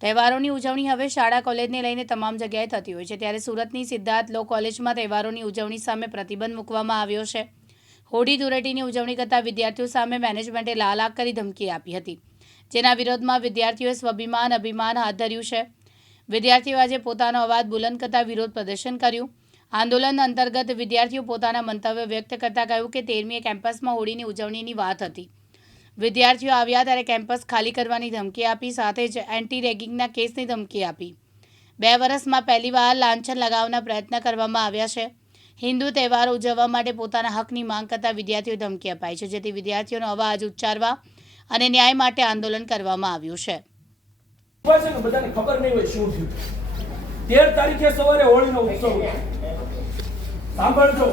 તહેવારોની ઉજવણી હવે શાળા, કોલેજને લઈને તમામ જગ્યાએ થતી હોય છે. ત્યારે સુરતની સિદ્ધાર્થ લો કોલેજમાં તહેવારોની ઉજવણી સામે પ્રતિબંધ મૂકવામાં આવ્યો છે. હોળી ધૂળેટીની ઉજવણી કરતા વિદ્યાર્થીઓ સામે મેનેજમેન્ટે લાલ આગ કરી ધમકી આપી હતી. જેના વિરોધમાં વિદ્યાર્થીઓએ સ્વાભિમાન, અભિમાન હાથ ધર્યું છે. વિદ્યાર્થીઓ આજે પોતાનો અવાજ બુલંદ કરતા વિરોધ પ્રદર્શન કર્યું. આંદોલન અંતર્ગત વિદ્યાર્થીઓ પોતાના મંતવ્ય વ્યક્ત કરતા કહ્યું કે તેરમીએ કેમ્પસમાં હોળીની ઉજવણીની વાત હતી. વિદ્યાર્થીઓ આવ્યા ત્યારે કેમ્પસ ખાલી કરવાની ધમકી આપી સાથે જ એન્ટી રેગિંગના કેસની ધમકી આપી. બે વર્ષમાં પહેલીવાર લાંછન લગાવવાના પ્રયત્ન કરવામાં આવ્યા છે. હિન્દુ તહેવારો ઉજવવા માટે પોતાના હકની માંગ કરતા વિદ્યાર્થીઓ ધમકી અપાઈ છે જેથી વિદ્યાર્થીઓનો અવાજ ઉચ્ચારવા અને ન્યાય માટે આંદોલન કરવામાં આવ્યું છે. બધાને ખબર નહીં હોય શું થયું. તેર તારીખે સવારે હોળીનો ઉત્સવ સાંભળજો.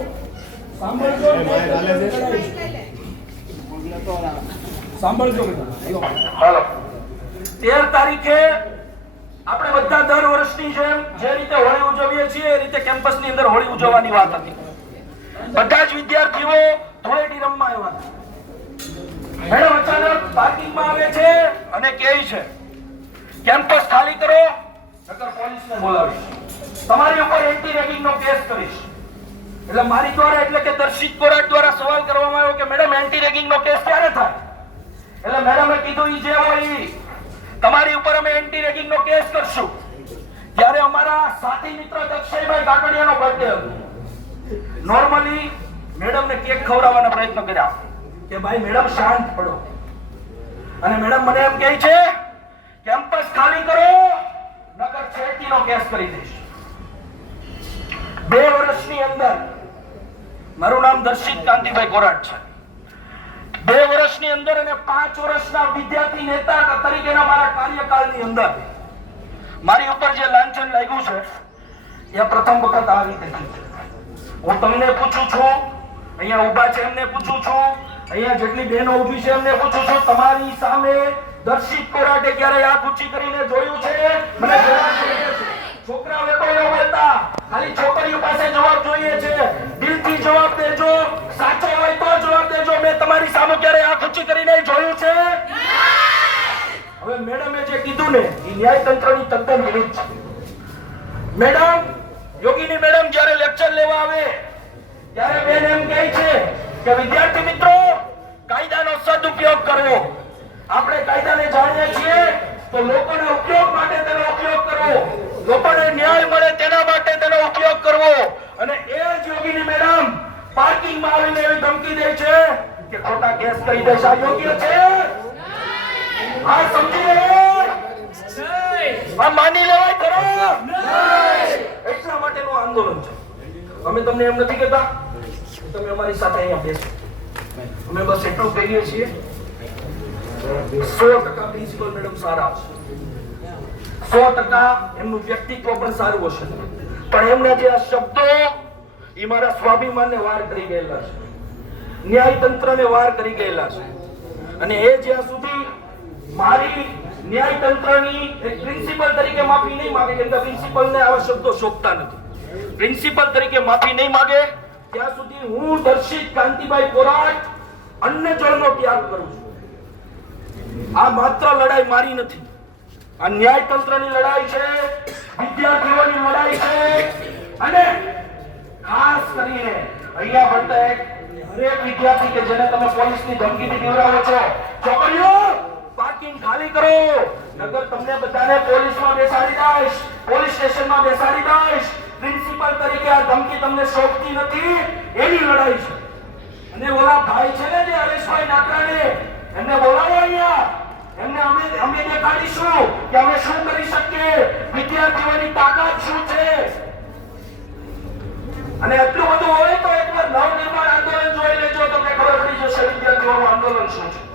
સાંભળજો. સાંભળજો હાલો તેર તારીખે આપણે બધા દર વર્ષની જેમ જે રીતે હોળી ઉજવીએ છીએ એ રીતે કેમ્પસની અંદર હોળી ઉજવવાની વાત હતી. બધા જ વિદ્યાર્થીઓ ધૂળેટી રમવા આવ્યા હતા. મેડમ અચાનક પાર્કિંગમાં આવે છે અને કે છે કેમ્પસ ખાલી કરો નકર પોલીસને બોલાવીશ. તમારી ઉપર એન્ટી રેગિંગ નો કેસ કરીશ. એટલે મારી દ્વારા એટલે કે દર્શિત કોરાટ દ્વારા સવાલ કરવામાં આવ્યો કે મેડમ એન્ટી રેગિંગ નો કેસ ક્યારે થાય? એટલે મેડમે કીધું ઈ જે હોય ઈ. તમારી ઉપર અમે એન્ટી રેગિંગ નો કેસ કરશું. જ્યારે અમારા સાથી મિત્ર દક્ષયભાઈ કાકડિયાનો બર્થડે હતો. નોર્મલી મેડમને કેક ખવડાવવાનો પ્રયત્ન કર્યા. કે ભાઈ, મેડમ, શાંત પડો. અને મેડમ મને એમ કહે છે કેમ્પસ ખાલી કરો નગર છેડતીનો કેસ કરી દઈશ. બે વર્ષની અંદર, મારું નામ દર્શિત કાંતિભાઈ કોરાટ છે. બે વર્ષની અંદર અને પાંચ વર્ષના વિદ્યાર્થી નેતા તરીકેના મારા કાર્યકાળની અંદર. મારી ઉપર જે લાંછન લાગ્યું છે, એ પ્રથમ વખત આ રીતે હું તમને પૂછું છું, અહીંયા ઊભા છે એમને પૂછું છું, અહીંયા જેટલી બહેનો ઊભી છે એમને પૂછું છું, તમારી સામે દર્શિત કોરાટે ક્યારે આ ઊંચી કરીને જોયું છે? મને જવાબ જોઈએ છે. છોકરાઓ વેપારીઓ બોલતા. ખાલી છોકરીઓ પાસે જવાબ જોઈએ છે. ઊંચી કરીને જોયું છે? હવે મેડમે જે કીધું ને, એ ન્યાયતંત્રની તદ્દન વિરુદ્ધ છે. મેડમ, યોગીની મેડમ જ્યારે લેક્ચર લેવા આવે, ત્યારે બેન એમ કહે છે કે, વિદ્યાર્થી મિત્રો, કાયદાનો સદુપયોગ કરવો આપણે કાયદાને જાણીએ છીએ તો લોકોને ઉપયોગ માટે તેનો ઉપયોગ કરવો લોકોને ન્યાય મળે તેના માટે તેનો ઉપયોગ કરવો અને એ જ યોગીની મેડમ પાર્કિંગમાં આવીને એવી ધમકી દે છે કે ખોટા કેસ કરી દેશે આ યોગ્ય છે આ સમજી લે આ માની લેવાય ખરો? એટલા માટેનું આંદોલન છે. અમે તમને એમ નથી કહેતા તમે અમારી સાથે અહીંયા બેસો. અમે બસ એટલું કહીએ છીએ. સો ટકા પ્રિન્સિપલ મેડમ સારા હશે સો ટકા એમનું વ્યક્તિત્વ પણ સારું હશે. પણ એમના જે આ શબ્દો એ મારા સ્વાભિમાનને વાર કરી ગયેલા છે. ન્યાયતંત્રને વાર કરી ગયેલા છે. અને એ જ્યાં સુધી મારી ન્યાયતંત્રની એક પ્રિન્સિપલ તરીકે માફી નહીં માગે, કેમ કે પ્રિન્સિપલને આવા શબ્દો શોભતા નથી. પ્રિન્સિપલ તરીકે માફી નહીં માગે, ત્યાં સુધી હું દર્શિત કાંતિભાઈ કોરાટ અન્ય જળનો ત્યાગ કરું છું. આ માત્ર લડાઈ મારી નથી. આ ન્યાયતંત્રની લડાઈ છે, વિદ્યાર્થીઓની લડાઈ છે, અને ખાસ કરીને અહીંયા ભણતા એક હરેક વિદ્યાર્થી કે જેને તમે પોલીસની ધમકીથી બીવડાવો છો છોકરીઓ પાર્કિંગ ખાલી કરો. નગર તમને બધાને પોલીસમાં બેસાડી દઈશ. પોલીસ સ્ટેશનમાં બેસાડી દઈશ. પ્રિન્સિપલ તરીકે આ ધમકી તમને શોભતી નથી. એની લડાઈ છે. અને ઓલા ભાઈ છે ને જે હરેશભાઈ નાકરાને, એમને બોલાવો અહીંયા. એમને અમે અમે દેખાડીશું કે અમે શું કરી શકીએ. વિદ્યાર્થીઓની તાકાત શું છે? અને એટલું બધું હોય તો એકવાર નવનિર્માણ આંદોલન જોઈ લેજો તમને ખબર પડી જશે વિદ્યાર્થીઓનું આંદોલન શું છે?